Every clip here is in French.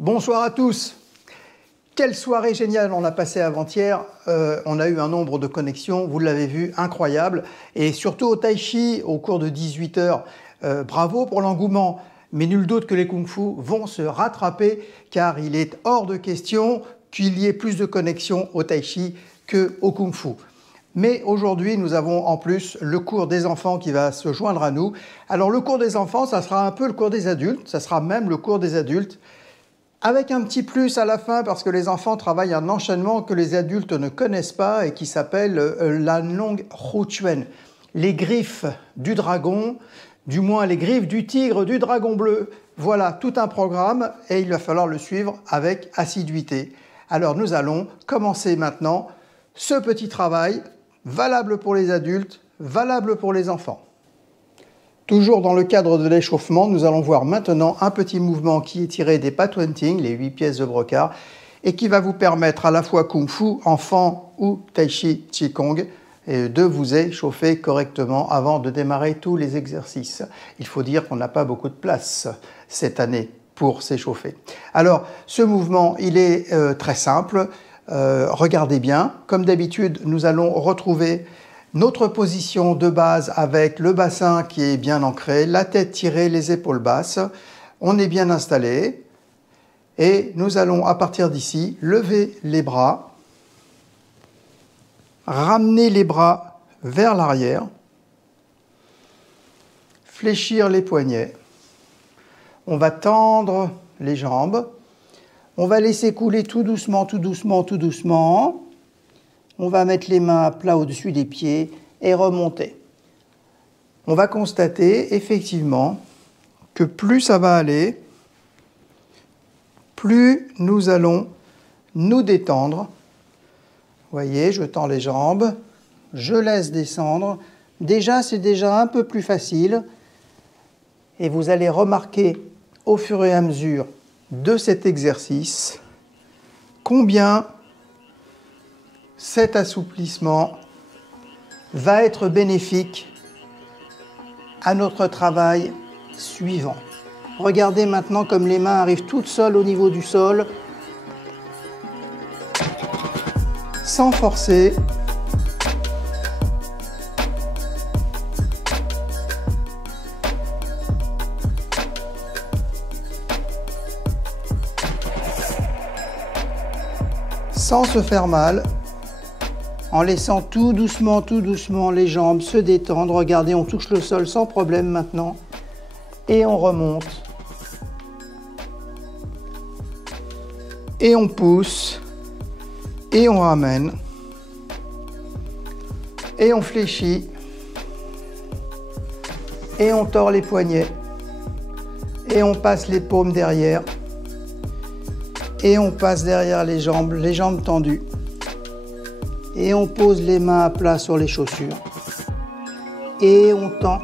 Bonsoir à tous. Quelle soirée géniale on a passé avant-hier. On a eu un nombre de connexions, vous l'avez vu, incroyable. Et surtout au Tai Chi, au cours de 18 heures. Bravo pour l'engouement. Mais nul doute que les Kung Fu vont se rattraper, car il est hors de question qu'il y ait plus de connexions au Tai Chi qu'au Kung Fu. Mais aujourd'hui, nous avons en plus le cours des enfants qui va se joindre à nous. Alors le cours des enfants, ça sera un peu le cours des adultes, ça sera même le cours des adultes, avec un petit plus à la fin parce que les enfants travaillent un enchaînement que les adultes ne connaissent pas et qui s'appelle la Nong Hu Chuan, les griffes du dragon, du moins les griffes du tigre, du dragon bleu. Voilà tout un programme et il va falloir le suivre avec assiduité. Alors nous allons commencer maintenant ce petit travail valable pour les adultes, valable pour les enfants. Toujours dans le cadre de l'échauffement, nous allons voir maintenant un petit mouvement qui est tiré des Pat Wenting, les 8 pièces de brocart, et qui va vous permettre à la fois Kung Fu, enfant ou Tai Chi, Qigong, de vous échauffer correctement avant de démarrer tous les exercices. Il faut dire qu'on n'a pas beaucoup de place cette année pour s'échauffer. Alors, ce mouvement, il est très simple. Regardez bien, comme d'habitude, nous allons retrouver notre position de base avec le bassin qui est bien ancré, la tête tirée, les épaules basses. On est bien installé et nous allons à partir d'ici lever les bras, ramener les bras vers l'arrière, fléchir les poignets. On va tendre les jambes. On va laisser couler tout doucement, tout doucement, tout doucement. On va mettre les mains à plat au-dessus des pieds et remonter. On va constater effectivement que plus ça va aller, plus nous allons nous détendre. Vous voyez, je tends les jambes, je laisse descendre. Déjà, c'est déjà un peu plus facile. Et vous allez remarquer au fur et à mesure de cet exercice combien cet assouplissement va être bénéfique à notre travail suivant. Regardez maintenant comme les mains arrivent toutes seules au niveau du sol, sans forcer. Sans se faire mal. En laissant tout doucement les jambes se détendre. Regardez, on touche le sol sans problème maintenant. Et on remonte. Et on pousse. Et on ramène. Et on fléchit. Et on tord les poignets. Et on passe les paumes derrière. Et on passe derrière les jambes tendues. Et on pose les mains à plat sur les chaussures. Et on tend.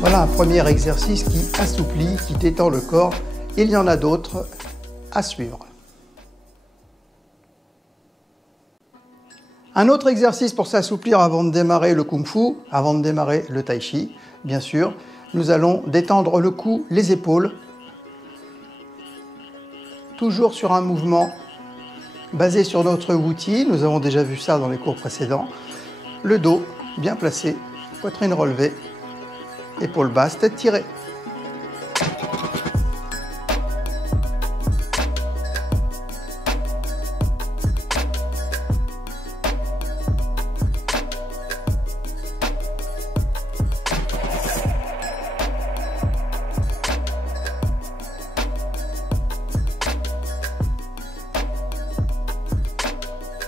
Voilà un premier exercice qui assouplit, qui détend le corps. Il y en a d'autres à suivre. Un autre exercice pour s'assouplir avant de démarrer le Kung Fu, avant de démarrer le Tai Chi, bien sûr. Nous allons détendre le cou, les épaules. Toujours sur un mouvement basé sur notre wuti. Nous avons déjà vu ça dans les cours précédents. Le dos bien placé, poitrine relevée. Épaules basses, tête tirée.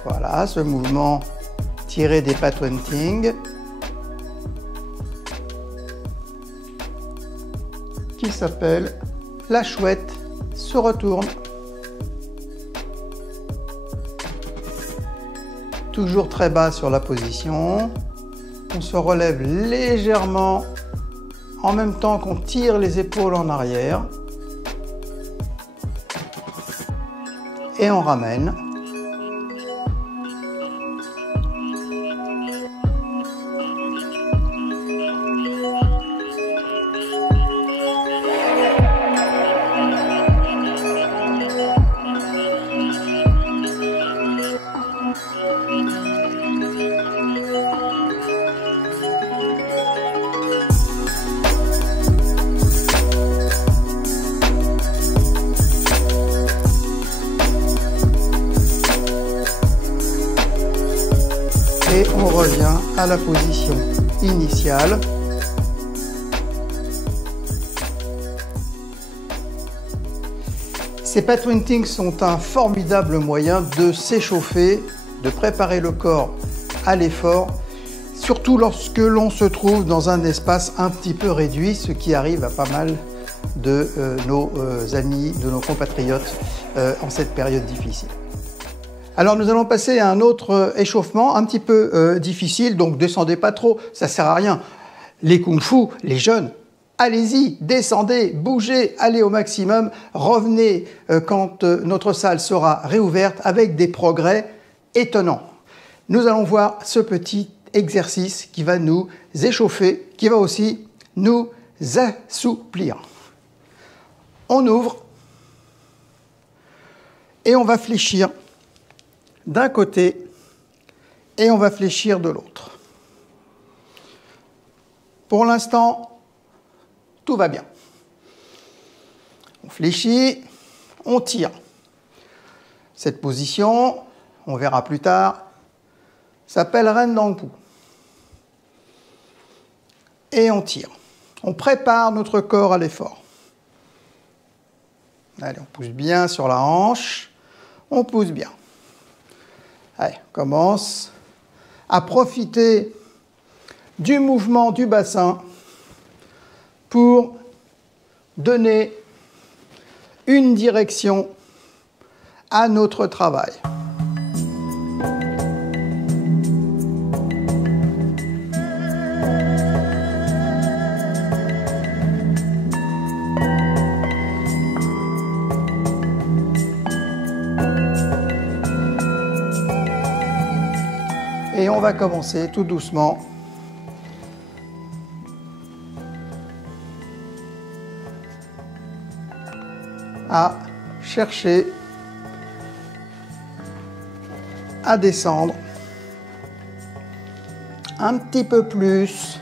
Voilà, ce mouvement tiré des Pat Wenting. qui s'appelle la chouette se retourne. Toujours très bas sur la position. On se relève légèrement en même temps qu'on tire les épaules en arrière. Et on ramène. Et on revient à la position initiale. Ces Pat Wing sont un formidable moyen de s'échauffer, de préparer le corps à l'effort, surtout lorsque l'on se trouve dans un espace un petit peu réduit, ce qui arrive à pas mal de nos amis, de nos compatriotes en cette période difficile. Alors nous allons passer à un autre échauffement un petit peu difficile, donc descendez pas trop, ça sert à rien. Les kung-fu, les jeunes, allez-y, descendez, bougez, allez au maximum, revenez quand notre salle sera réouverte avec des progrès étonnants. Nous allons voir ce petit exercice qui va nous échauffer, qui va aussi nous assouplir. On ouvre et on va fléchir d'un côté et on va fléchir de l'autre. Pour l'instant, tout va bien. On fléchit, on tire. Cette position, on verra plus tard, s'appelle Ren Dangpu. Et on tire. On prépare notre corps à l'effort. Allez, on pousse bien sur la hanche, on pousse bien. Allez, on commence à profiter du mouvement du bassin pour donner une direction à notre travail. Et on va commencer tout doucement à chercher à descendre un petit peu plus.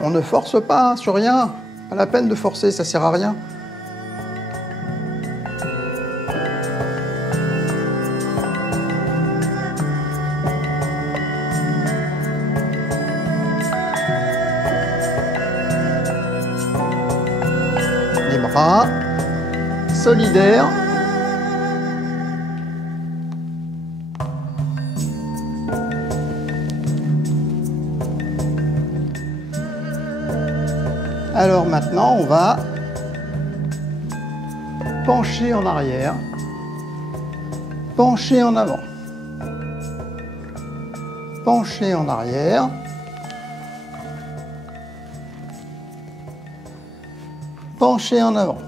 On ne force pas hein, sur rien, pas la peine de forcer, ça sert à rien. Les bras solidaires. Alors maintenant, on va pencher en arrière, pencher en avant, pencher en arrière, pencher en avant,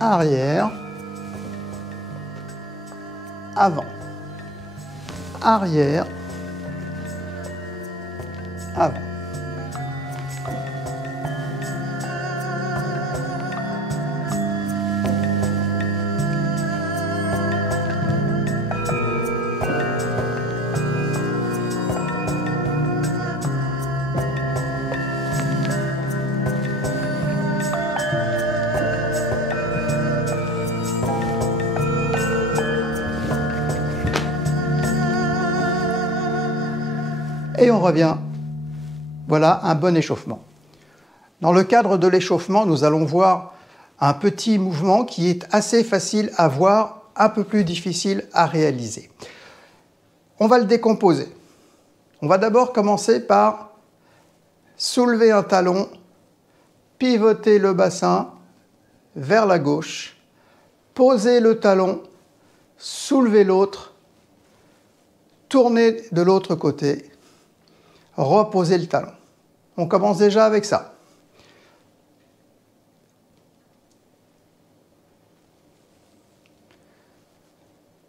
arrière, avant, arrière, avant. Et on revient. Voilà un bon échauffement. Dans le cadre de l'échauffement, nous allons voir un petit mouvement qui est assez facile à voir, un peu plus difficile à réaliser. On va le décomposer. On va d'abord commencer par soulevez un talon, pivotez le bassin vers la gauche, posez le talon, soulevez l'autre, tournez de l'autre côté, reposez le talon. On commence déjà avec ça.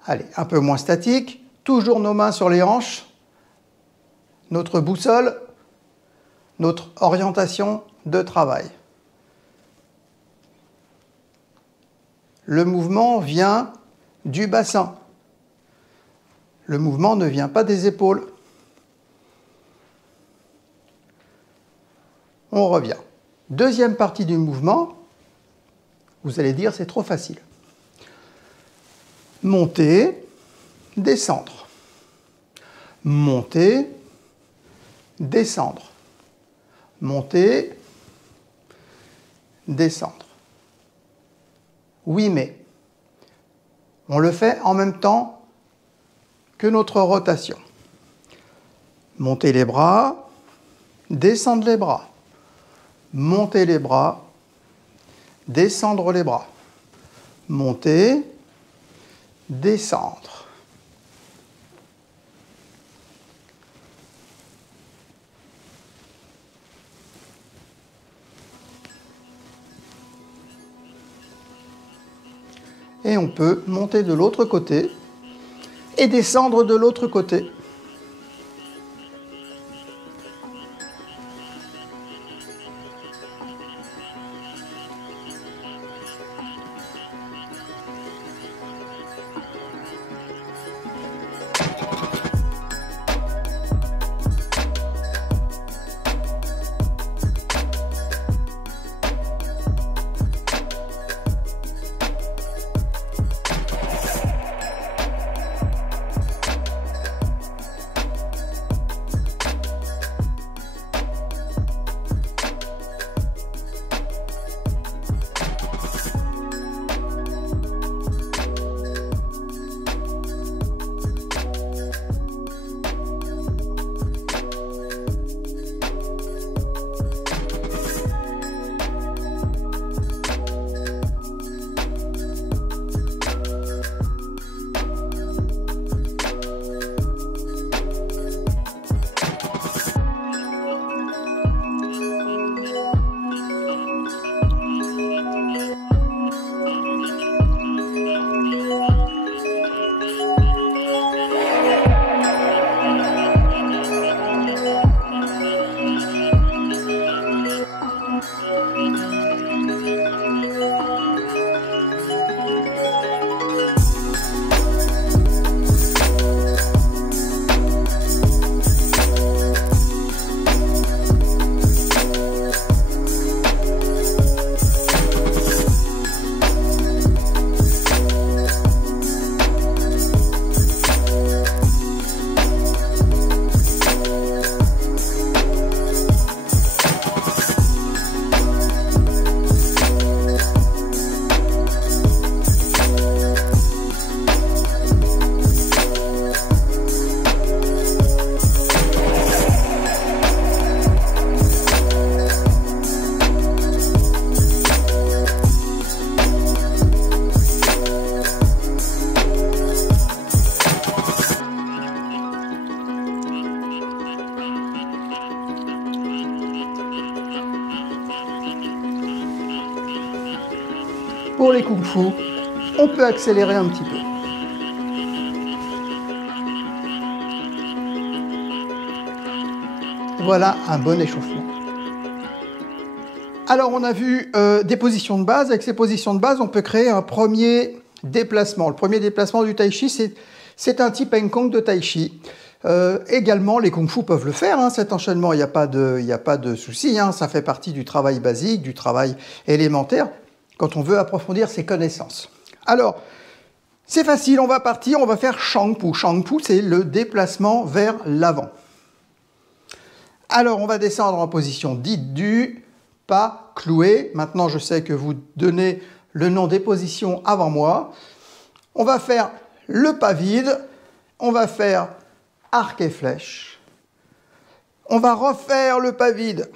Allez, un peu moins statique, toujours nos mains sur les hanches, notre boussole, notre orientation de travail. Le mouvement vient du bassin. Le mouvement ne vient pas des épaules. On revient. Deuxième partie du mouvement, vous allez dire c'est trop facile. Monter, descendre. Monter, descendre. Monter, descendre. Oui, mais on le fait en même temps que notre rotation. Monter les bras, descendre les bras. Monter les bras, descendre les bras. Monter, descendre. Et on peut monter de l'autre côté et descendre de l'autre côté. Pour les kung-fu, on peut accélérer un petit peu. Voilà un bon échauffement. Alors on a vu des positions de base. Avec ces positions de base, on peut créer un premier déplacement. Le premier déplacement du tai chi, c'est un type Heng Kong de tai chi. Également, les kung-fu peuvent le faire, hein, cet enchaînement, il n'y a pas de souci, hein, ça fait partie du travail basique, du travail élémentaire, quand on veut approfondir ses connaissances. Alors, c'est facile, on va partir, on va faire Shang Pu. Shang Pu, c'est le déplacement vers l'avant. Alors, on va descendre en position dite du pas cloué. Maintenant, je sais que vous donnez le nom des positions avant moi. On va faire le pas vide, on va faire arc et flèche. On va refaire le pas vide.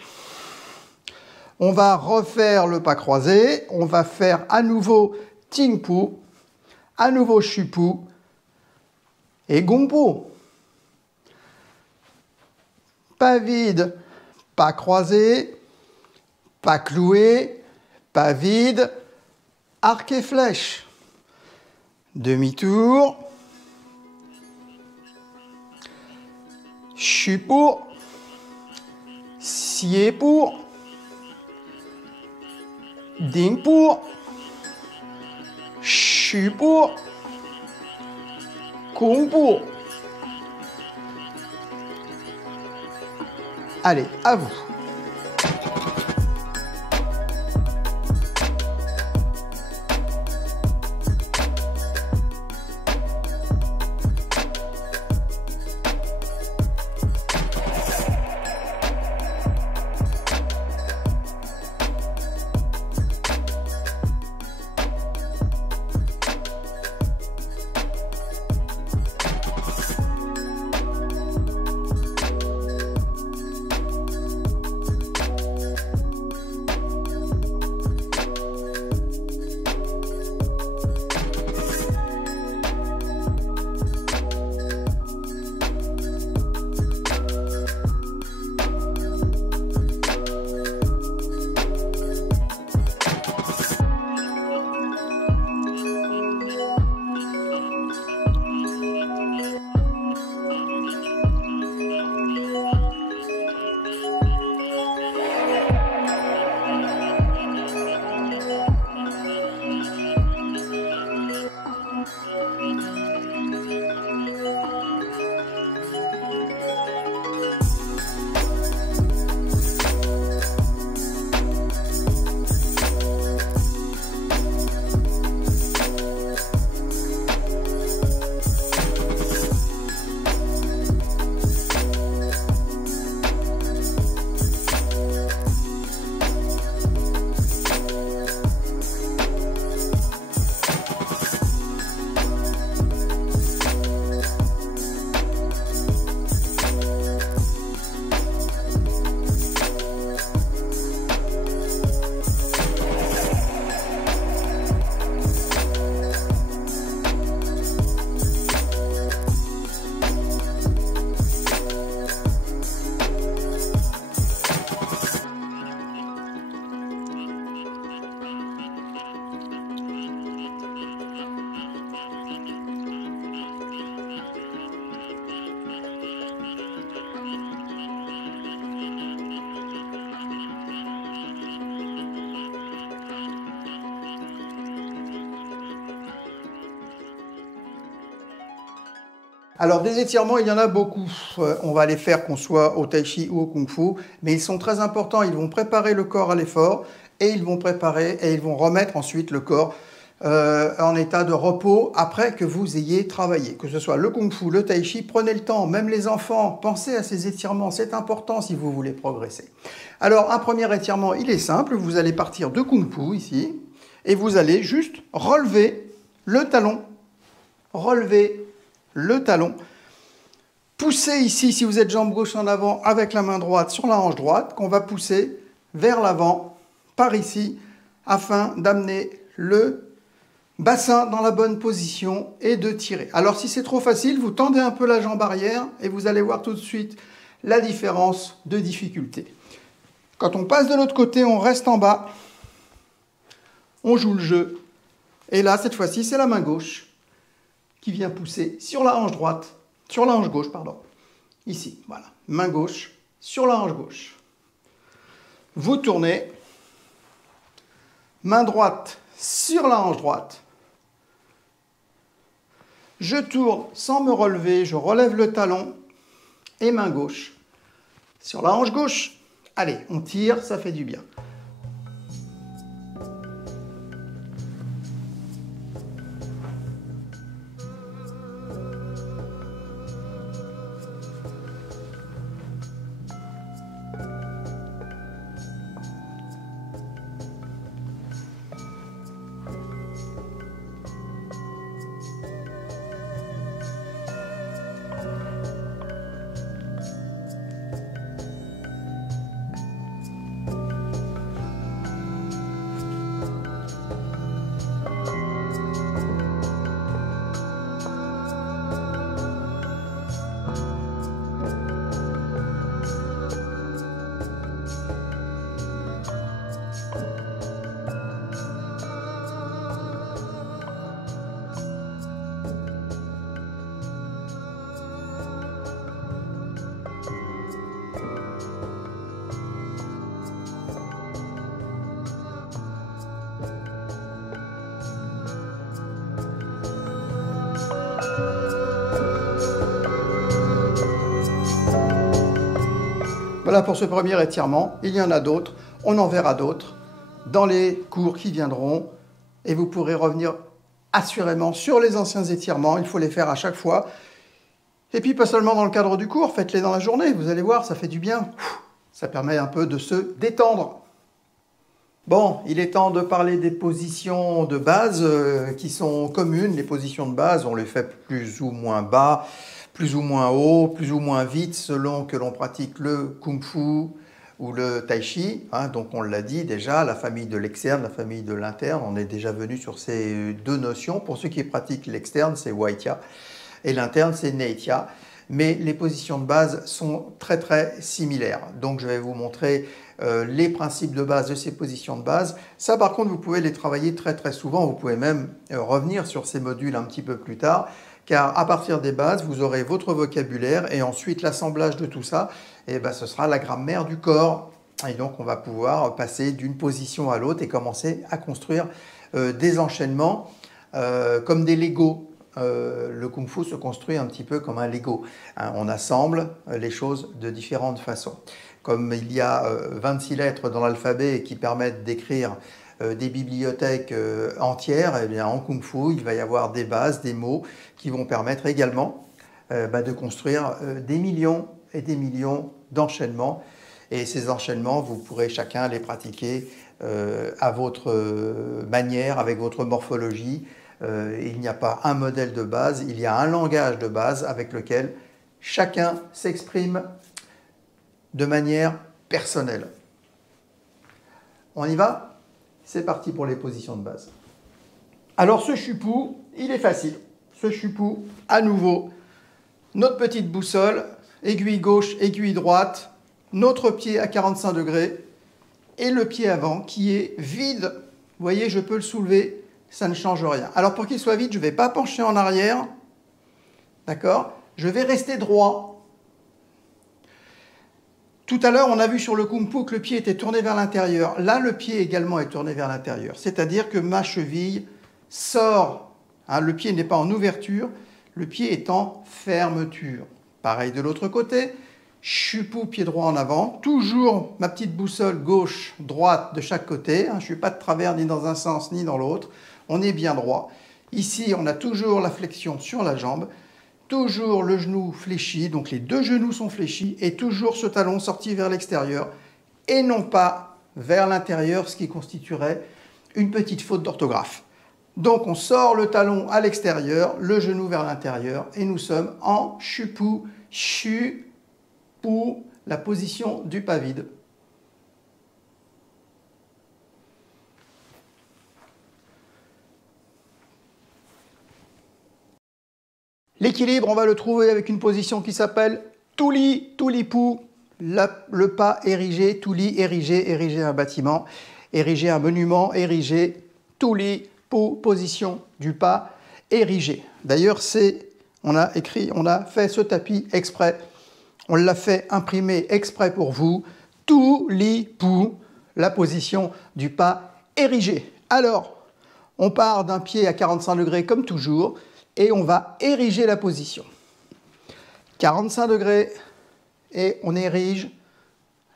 On va refaire le pas croisé. On va faire à nouveau Tingpu, à nouveau Shupu et Gongpu. Pas vide, pas croisé, pas cloué, pas vide, arc et flèche. Demi-tour. Shupu. Siepu. Dingpu. Shupu. Gongpu. Allez, à vous. Alors des étirements, il y en a beaucoup. On va les faire qu'on soit au tai chi ou au kung fu, mais ils sont très importants. Ils vont préparer le corps à l'effort et ils vont préparer et ils vont remettre ensuite le corps en état de repos après que vous ayez travaillé. Que ce soit le kung fu, le tai chi, prenez le temps, même les enfants, pensez à ces étirements, c'est important si vous voulez progresser. Alors un premier étirement, il est simple, vous allez partir de kung fu ici et vous allez juste relever le talon, relever le talon, poussez ici si vous êtes jambe gauche en avant avec la main droite sur la hanche droite qu'on va pousser vers l'avant par ici afin d'amener le bassin dans la bonne position et de tirer. Alors si c'est trop facile, vous tendez un peu la jambe arrière et vous allez voir tout de suite la différence de difficulté. Quand on passe de l'autre côté, on reste en bas, on joue le jeu et là cette fois-ci c'est la main gauche qui vient pousser sur la hanche droite, sur la hanche gauche, pardon. Ici, voilà, main gauche sur la hanche gauche. Vous tournez, main droite sur la hanche droite. Je tourne sans me relever, je relève le talon et main gauche sur la hanche gauche. Allez, on tire, ça fait du bien. Voilà pour ce premier étirement. Il y en a d'autres, on en verra d'autres dans les cours qui viendront et vous pourrez revenir assurément sur les anciens étirements. Il faut les faire à chaque fois. Et puis pas seulement dans le cadre du cours, faites-les dans la journée. Vous allez voir, ça fait du bien. Ça permet un peu de se détendre. Bon, il est temps de parler des positions de base qui sont communes. Les positions de base, on les fait plus ou moins bas, plus ou moins haut, plus ou moins vite, selon que l'on pratique le kung-fu ou le tai chi. Donc on l'a dit déjà, la famille de l'externe, la famille de l'interne, on est déjà venu sur ces deux notions. Pour ceux qui pratiquent l'externe, c'est Waitia, et l'interne, c'est Neitia. Mais les positions de base sont très très similaires. Donc je vais vous montrer les principes de base de ces positions de base. Ça par contre, vous pouvez les travailler très très souvent. Vous pouvez même revenir sur ces modules un petit peu plus tard. Car à partir des bases, vous aurez votre vocabulaire et ensuite l'assemblage de tout ça, et ben, ce sera la grammaire du corps. Et donc on va pouvoir passer d'une position à l'autre et commencer à construire des enchaînements comme des Legos. Le Kung Fu se construit un petit peu comme un Lego. On assemble les choses de différentes façons. Comme il y a 26 lettres dans l'alphabet qui permettent d'écrire des bibliothèques entières, et bien en Kung Fu, il va y avoir des bases, des mots qui vont permettre également de construire des millions et des millions d'enchaînements. Et ces enchaînements, vous pourrez chacun les pratiquer à votre manière, avec votre morphologie. Il n'y a pas un modèle de base, il y a un langage de base avec lequel chacun s'exprime de manière personnelle. On y va ? C'est parti pour les positions de base. Alors ce Shupu, il est facile. Ce Shupu, à nouveau, notre petite boussole, aiguille gauche, aiguille droite, notre pied à 45 degrés et le pied avant qui est vide. Vous voyez, je peux le soulever, ça ne change rien. Alors pour qu'il soit vide, je ne vais pas pencher en arrière. D'accord ? Je vais rester droit. Tout à l'heure, on a vu sur le Kung Fu que le pied était tourné vers l'intérieur. Là, le pied également est tourné vers l'intérieur. C'est-à-dire que ma cheville sort. Le pied n'est pas en ouverture, le pied est en fermeture. Pareil de l'autre côté. Shupu, pied droit en avant. Toujours ma petite boussole gauche, droite de chaque côté. Je ne suis pas de travers ni dans un sens ni dans l'autre. On est bien droit. Ici, on a toujours la flexion sur la jambe. Toujours le genou fléchi, donc les deux genoux sont fléchis, et toujours ce talon sorti vers l'extérieur, et non pas vers l'intérieur, ce qui constituerait une petite faute d'orthographe. Donc on sort le talon à l'extérieur, le genou vers l'intérieur, et nous sommes en Shupu, Shupu, la position du pas vide. L'équilibre, on va le trouver avec une position qui s'appelle Tuli, Tulipu, le pas érigé, Tuli, ériger un bâtiment, ériger un monument, ériger, Tuli, Pu, position du pas érigé. D'ailleurs, on a fait ce tapis exprès, on l'a fait imprimer exprès pour vous, Tuli, Pu, la position du pas érigé. Alors, on part d'un pied à 45 degrés comme toujours, et on va ériger la position. 45 degrés, et on érige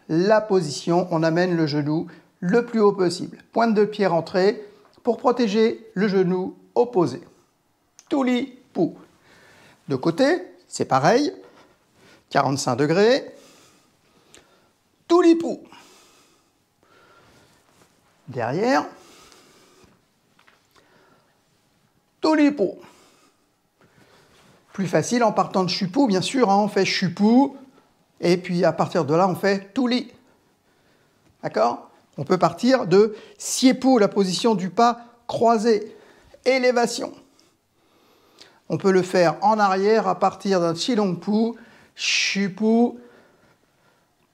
la position, on amène le genou le plus haut possible. Pointe de pied rentrée pour protéger le genou opposé. Tuli, Pu. De côté, c'est pareil. 45 degrés. Tuli, Pu. Derrière. Tuli, Pu. Plus facile en partant de Shupu, bien sûr, on fait Shupu, et puis à partir de là, on fait Tuli. D'accord ? On peut partir de Siepu, la position du pas croisé, élévation. On peut le faire en arrière à partir d'un Chilongpu, Shupu,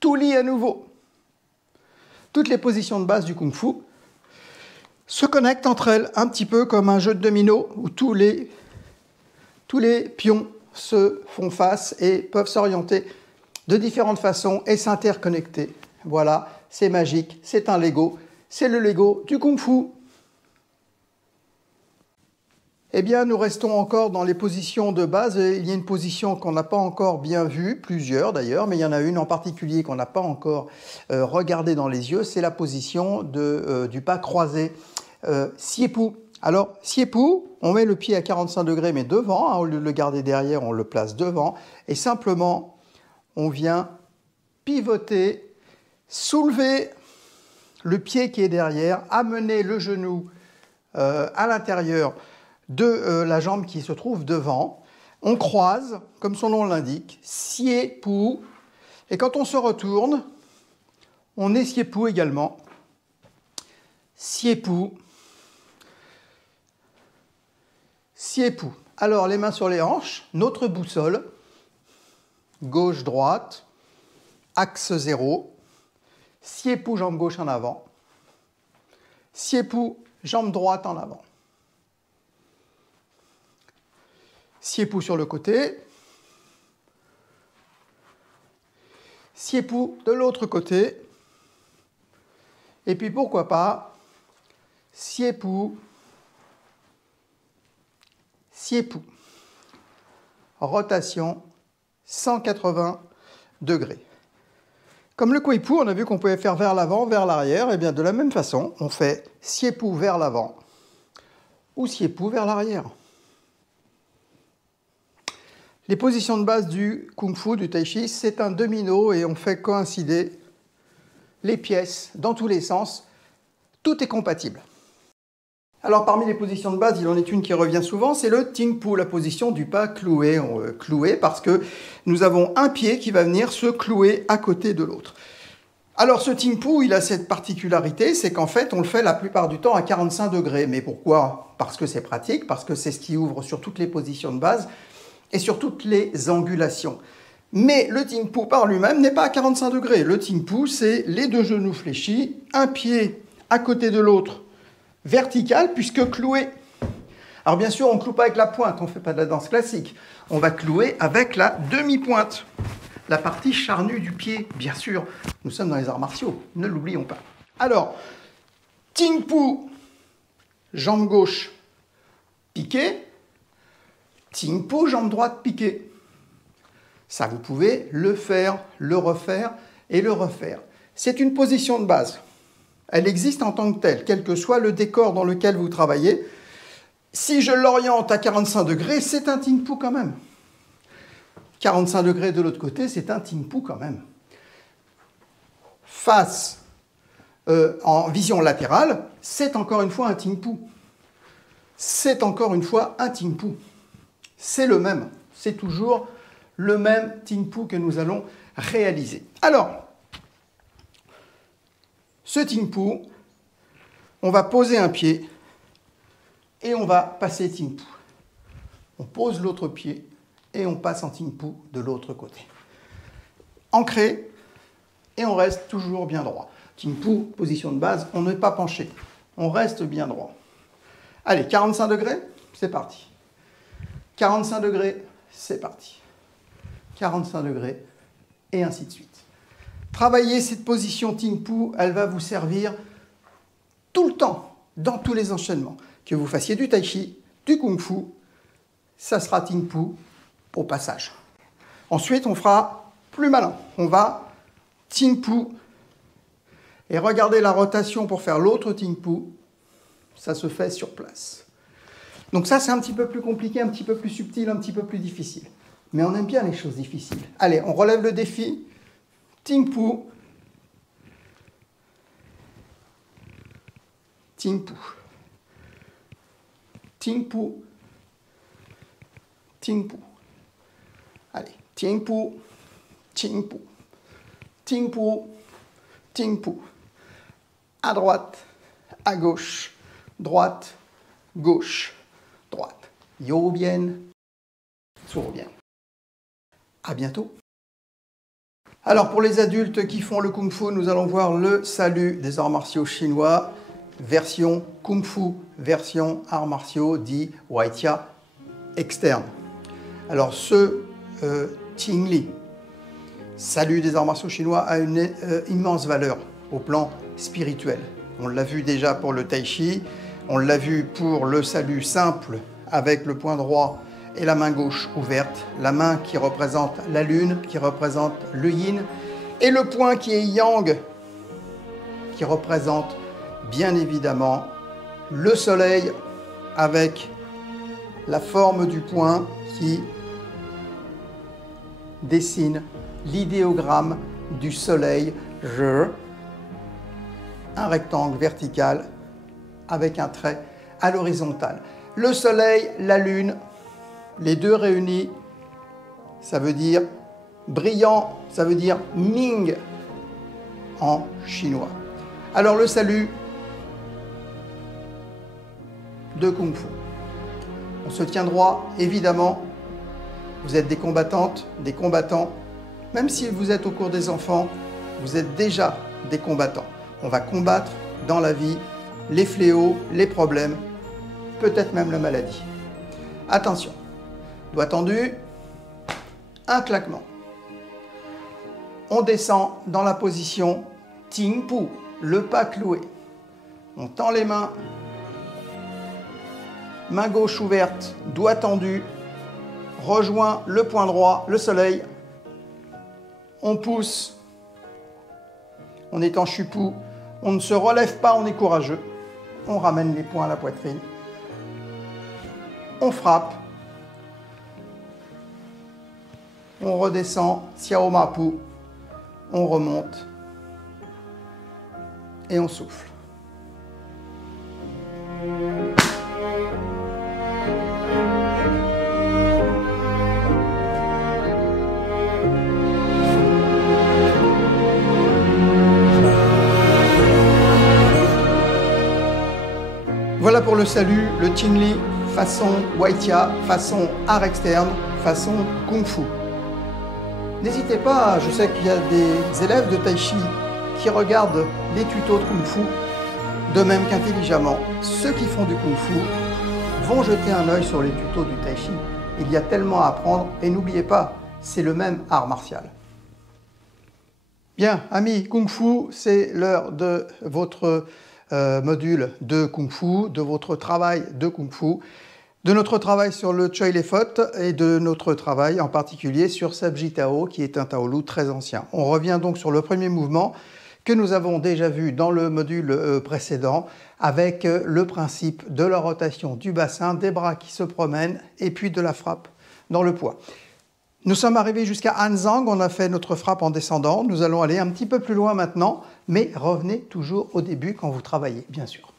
Tuli à nouveau. Toutes les positions de base du Kung Fu se connectent entre elles un petit peu comme un jeu de domino où tous les pions se font face et peuvent s'orienter de différentes façons et s'interconnecter. Voilà, c'est magique, c'est un Lego, c'est le Lego du Kung Fu. Eh bien, nous restons encore dans les positions de base. Il y a une position qu'on n'a pas encore bien vue, plusieurs d'ailleurs, mais il y en a une en particulier qu'on n'a pas encore regardée dans les yeux, c'est la position du pas croisé, Siepu. Alors, Siepu, on met le pied à 45 degrés, mais devant, hein, au lieu de le garder derrière, on le place devant, et simplement, on vient pivoter, soulever le pied qui est derrière, amener le genou à l'intérieur de la jambe qui se trouve devant. On croise, comme son nom l'indique, Siepu. Et quand on se retourne, on est Siepu également. Siepu. Siepu. Alors, les mains sur les hanches, notre boussole, gauche-droite, axe 0. Siepu, jambe gauche en avant. Siepu, jambe droite en avant. Siepu sur le côté. Siepu de l'autre côté. Et puis pourquoi pas, Siepu, Siepu. Rotation 180 degrés. Comme le Kouipu, on a vu qu'on pouvait faire vers l'avant, vers l'arrière. Et bien de la même façon, on fait Siepu vers l'avant ou Siepu vers l'arrière. Les positions de base du Kung Fu, du Tai Chi, c'est un domino et on fait coïncider les pièces dans tous les sens. Tout est compatible. Alors parmi les positions de base, il en est une qui revient souvent, c'est le Ting Pu, la position du pas cloué. Cloué parce que nous avons un pied qui va venir se clouer à côté de l'autre. Alors ce Ting Pu, il a cette particularité, c'est qu'en fait on le fait la plupart du temps à 45 degrés. Mais pourquoi? Parce que c'est pratique, parce que c'est ce qui ouvre sur toutes les positions de base et sur toutes les angulations. Mais le Ting Pu par lui-même n'est pas à 45 degrés. Le Ting Pu, c'est les deux genoux fléchis, un pied à côté de l'autre, vertical, puisque cloué. Alors bien sûr, on ne cloue pas avec la pointe, on ne fait pas de la danse classique. On va clouer avec la demi-pointe, la partie charnue du pied, bien sûr. Nous sommes dans les arts martiaux, ne l'oublions pas. Alors, Ting Pu, jambe gauche piquée, Ting Pu, jambe droite piquée. Ça, vous pouvez le faire, le refaire et le refaire. C'est une position de base. Elle existe en tant que telle, quel que soit le décor dans lequel vous travaillez. Si je l'oriente à 45 degrés, c'est un Ting Pu quand même. 45 degrés de l'autre côté, c'est un Ting Pu quand même. Face en vision latérale, c'est encore une fois un Ting Pu. C'est encore une fois un Ting Pu. C'est le même. C'est toujours le même Ting Pu que nous allons réaliser. Alors, ce Ting Pu, on va poser un pied et on va passer Ting Pu. On pose l'autre pied et on passe en Ting Pu de l'autre côté. Ancré et on reste toujours bien droit. Ting Pu, position de base, on n'est pas penché. On reste bien droit. Allez, 45 degrés, c'est parti. 45 degrés, c'est parti. 45 degrés, et ainsi de suite. Travaillez cette position Ting Pu, elle va vous servir tout le temps, dans tous les enchaînements. Que vous fassiez du Tai Chi, du Kung Fu, ça sera Ting Pu au passage. Ensuite, on fera plus malin. On va Ting Pu, et regardez la rotation pour faire l'autre Ting Pu, ça se fait sur place. Donc ça, c'est un petit peu plus compliqué, un petit peu plus subtil, un petit peu plus difficile. Mais on aime bien les choses difficiles. Allez, on relève le défi. Ting Pu. Ting Pu. Ting Pu. Ting Pu. Allez, Ting Pu. Ting Pu. Ting Pu. Ting Pu. À droite, à gauche, droite, gauche, droite. Yo bien, sourd bien. À bientôt. Alors pour les adultes qui font le Kung Fu, nous allons voir le salut des arts martiaux chinois, version Kung Fu, version arts martiaux dit Waitia externe. Alors ce Ting Li, salut des arts martiaux chinois, a une immense valeur au plan spirituel. On l'a vu déjà pour le Tai Chi, on l'a vu pour le salut simple avec le poing droit et la main gauche ouverte, la main qui représente la lune, qui représente le yin, et le poing qui est yang, qui représente bien évidemment le soleil, avec la forme du poing qui dessine l'idéogramme du soleil, un rectangle vertical avec un trait à l'horizontale. Le soleil, la lune, les deux réunis, ça veut dire brillant, ça veut dire Ming en chinois. Alors le salut de Kung Fu. On se tient droit, évidemment. Vous êtes des combattantes, des combattants. Même si vous êtes au cours des enfants, vous êtes déjà des combattants. On va combattre dans la vie les fléaux, les problèmes, peut-être même la maladie. Attention, doigt tendu, un claquement. On descend dans la position Ting Pu, le pas cloué. On tend les mains, main gauche ouverte, doigt tendu, rejoint le poing droit, le soleil. On pousse, on est en chupu, on ne se relève pas, on est courageux. On ramène les poings à la poitrine. On frappe. On redescend, Xiao Ma Pu. On remonte. Et on souffle. Voilà pour le salut, le Qin Li, façon Waitia, façon art externe, façon Kung Fu. N'hésitez pas, je sais qu'il y a des élèves de Tai Chi qui regardent les tutos de Kung Fu, de même qu'intelligemment, ceux qui font du Kung Fu vont jeter un œil sur les tutos du Tai Chi. Il y a tellement à apprendre et n'oubliez pas, c'est le même art martial. Bien, amis Kung Fu, c'est l'heure de votre module de Kung Fu, de votre travail de Kung Fu, de notre travail sur le Choi Le Fot et de notre travail en particulier sur Sabji Tao, qui est un Taolu très ancien. On revient donc sur le premier mouvement que nous avons déjà vu dans le module précédent avec le principe de la rotation du bassin, des bras qui se promènent et puis de la frappe dans le poids. Nous sommes arrivés jusqu'à Hanzang, on a fait notre frappe en descendant. Nous allons aller un petit peu plus loin maintenant, mais revenez toujours au début quand vous travaillez, bien sûr.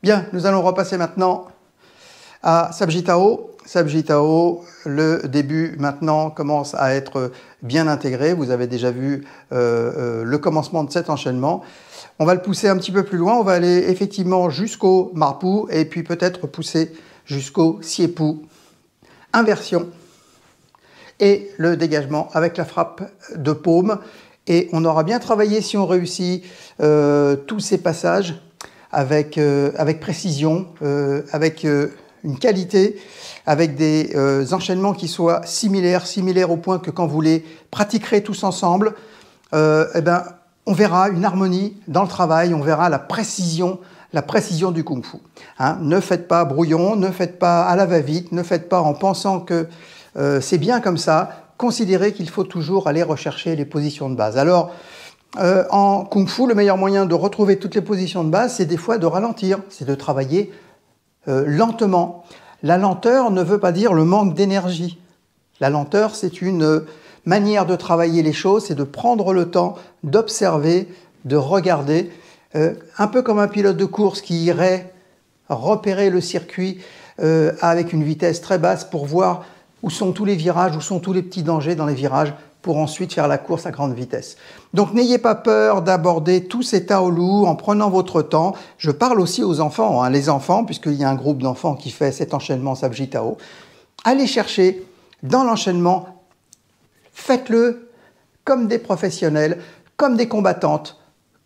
Bien, nous allons repasser maintenant à Sabji Tao. Sabji Tao, le début maintenant commence à être bien intégré. Vous avez déjà vu le commencement de cet enchaînement. On va le pousser un petit peu plus loin. On va aller effectivement jusqu'au Marpu et puis peut-être pousser jusqu'au Siepu. Inversion et le dégagement avec la frappe de paume. Et on aura bien travaillé si on réussit tous ces passages avec précision, avec une qualité, avec des enchaînements qui soient similaires au point que quand vous les pratiquerez tous ensemble, eh ben, on verra une harmonie dans le travail, on verra la précision du kung-fu. Hein, ne faites pas brouillon, ne faites pas à la va-vite, ne faites pas en pensant que c'est bien comme ça. Considérez qu'il faut toujours aller rechercher les positions de base. Alors, en kung-fu, le meilleur moyen de retrouver toutes les positions de base, c'est des fois de ralentir, c'est de travailler lentement. La lenteur ne veut pas dire le manque d'énergie. La lenteur, c'est une manière de travailler les choses, c'est de prendre le temps d'observer, de regarder, un peu comme un pilote de course qui irait repérer le circuit avec une vitesse très basse pour voir où sont tous les virages, où sont tous les petits dangers dans les virages, pour ensuite faire la course à grande vitesse. Donc n'ayez pas peur d'aborder tous ces taolu en prenant votre temps. Je parle aussi aux enfants, hein, les enfants, puisqu'il y a un groupe d'enfants qui fait cet enchaînement Sabji Tao. Allez chercher dans l'enchaînement, faites-le comme des professionnels, comme des combattantes,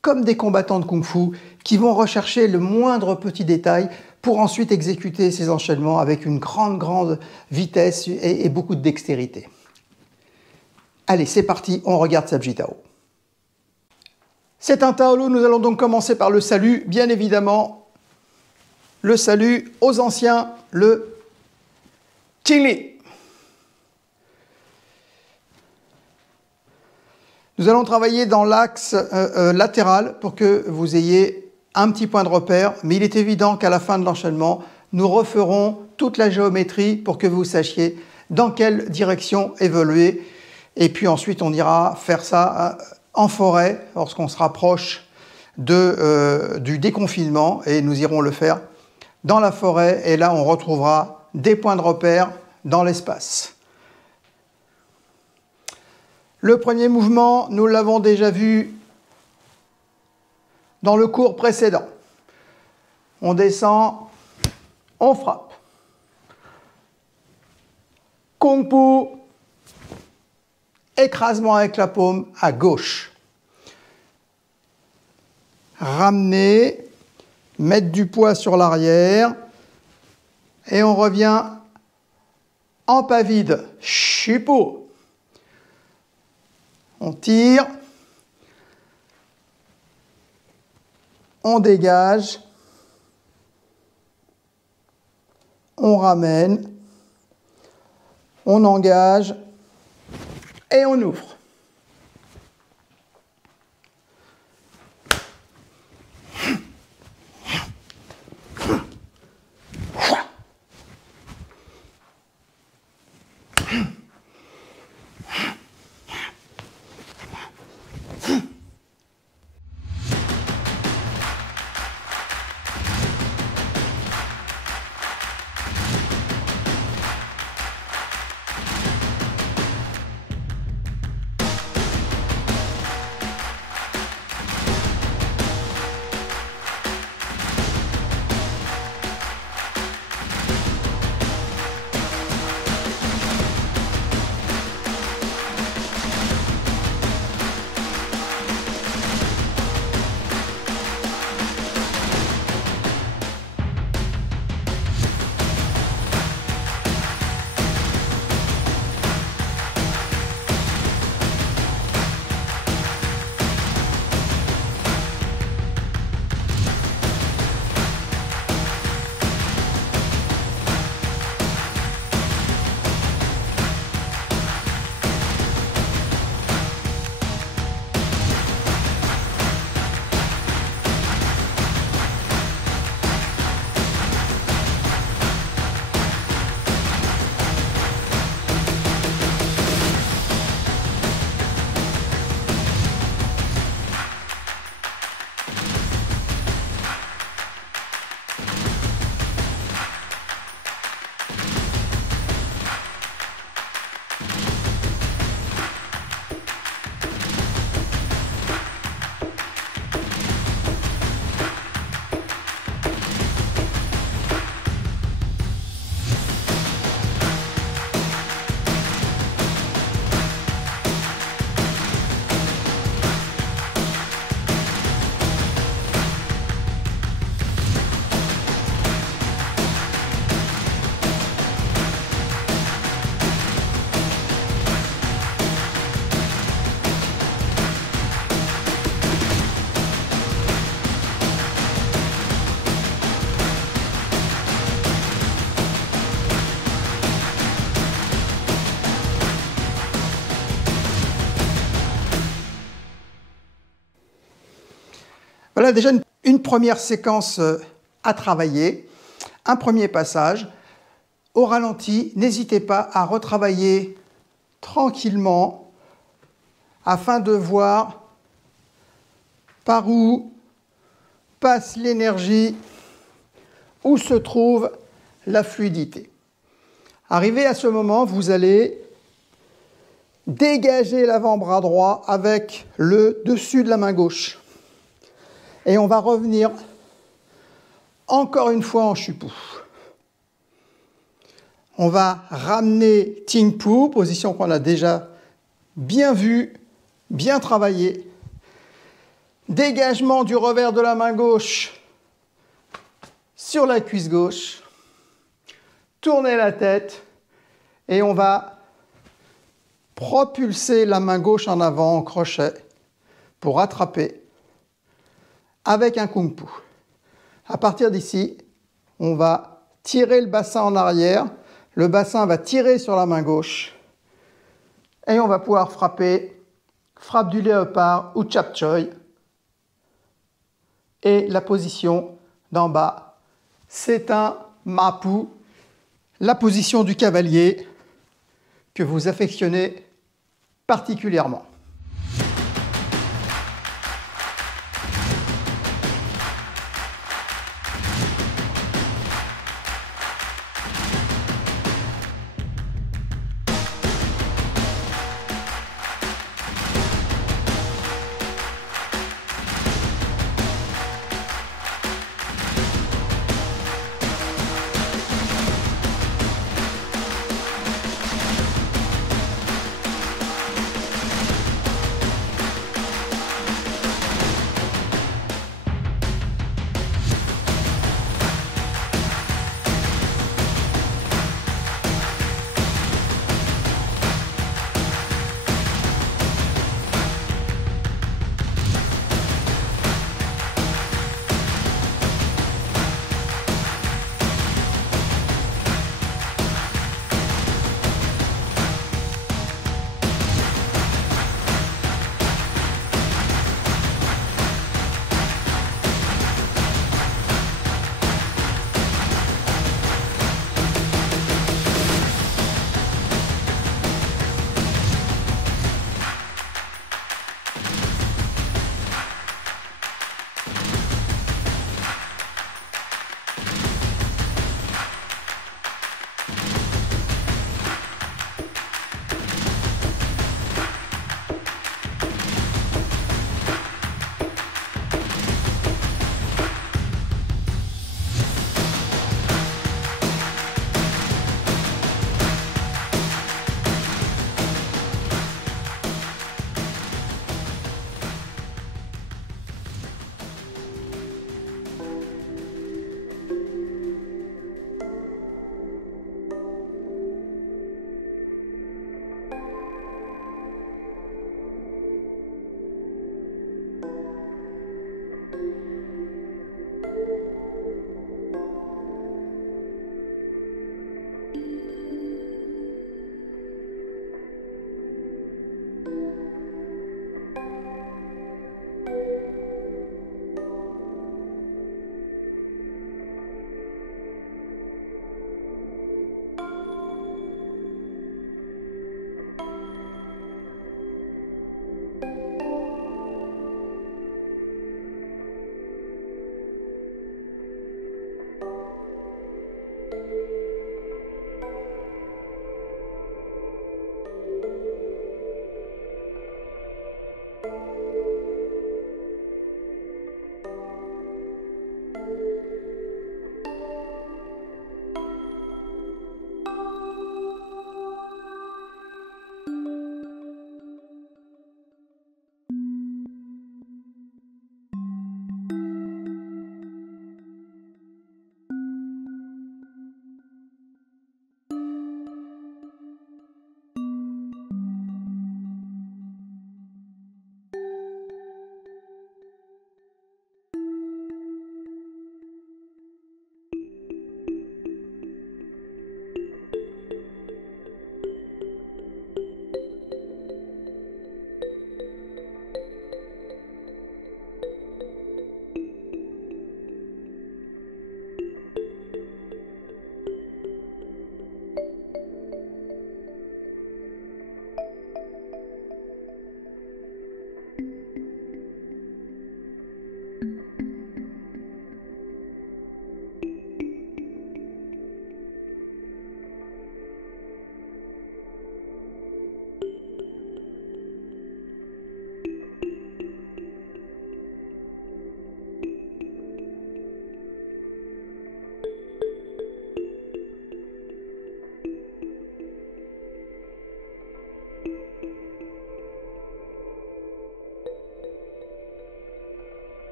comme des combattants de kung-fu qui vont rechercher le moindre petit détail pour ensuite exécuter ces enchaînements avec une grande vitesse et beaucoup de dextérité. Allez, c'est parti, on regarde Sabji Tao. C'est un Taolu, nous allons donc commencer par le salut, bien évidemment. Le salut aux anciens, le Qingli. Nous allons travailler dans l'axe latéral pour que vous ayez un petit point de repère, mais il est évident qu'à la fin de l'enchaînement, nous referons toute la géométrie pour que vous sachiez dans quelle direction évoluer. Et puis ensuite, on ira faire ça en forêt lorsqu'on se rapproche du déconfinement et nous irons le faire dans la forêt. Et là, on retrouvera des points de repère dans l'espace. Le premier mouvement, nous l'avons déjà vu dans le cours précédent. On descend, on frappe. Kung Pu. Écrasement avec la paume à gauche. Ramener, mettre du poids sur l'arrière et on revient en pas vide, chipot. On tire, on dégage, on ramène, on engage et on ouvre. Voilà déjà une première séquence à travailler, un premier passage. Au ralenti, n'hésitez pas à retravailler tranquillement afin de voir par où passe l'énergie, où se trouve la fluidité. Arrivé à ce moment, vous allez dégager l'avant-bras droit avec le dessus de la main gauche. Et on va revenir encore une fois en Shipu. On va ramener Tingpu, position qu'on a déjà bien vue, bien travaillée. Dégagement du revers de la main gauche sur la cuisse gauche. Tournez la tête et on va propulser la main gauche en avant en crochet pour attraper avec un Kung Fu. À partir d'ici, on va tirer le bassin en arrière. Le bassin va tirer sur la main gauche. Et on va pouvoir frapper frappe du léopard ou Chap Choi. Et la position d'en bas, c'est un Mapu, la position du cavalier que vous affectionnez particulièrement.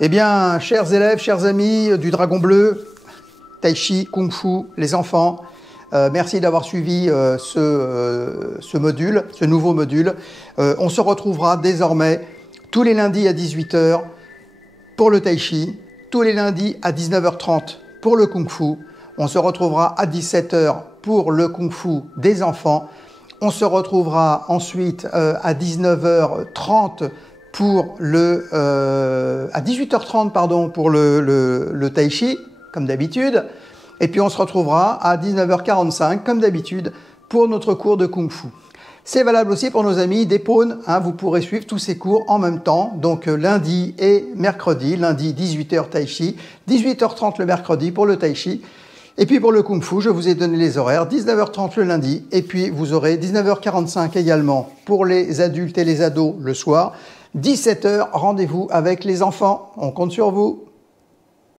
Eh bien, chers élèves, chers amis du Dragon Bleu, Tai Chi, Kung Fu, les enfants, merci d'avoir suivi ce module, ce nouveau module. On se retrouvera désormais tous les lundis à 18 h pour le Tai Chi, tous les lundis à 19 h 30 pour le Kung Fu. On se retrouvera à 17 h pour le Kung Fu des enfants. On se retrouvera ensuite à 19 h 30 pour à 18 h 30 pardon, pour le Tai Chi, comme d'habitude. Et puis on se retrouvera à 19 h 45, comme d'habitude, pour notre cours de Kung Fu. C'est valable aussi pour nos amis d'Épône, hein, vous pourrez suivre tous ces cours en même temps, donc lundi et mercredi, lundi 18h Tai Chi, 18h30 le mercredi pour le Tai Chi, et puis pour le Kung Fu, je vous ai donné les horaires, 19h30 le lundi, et puis vous aurez 19h45 également pour les adultes et les ados le soir, 17h, rendez-vous avec les enfants, on compte sur vous.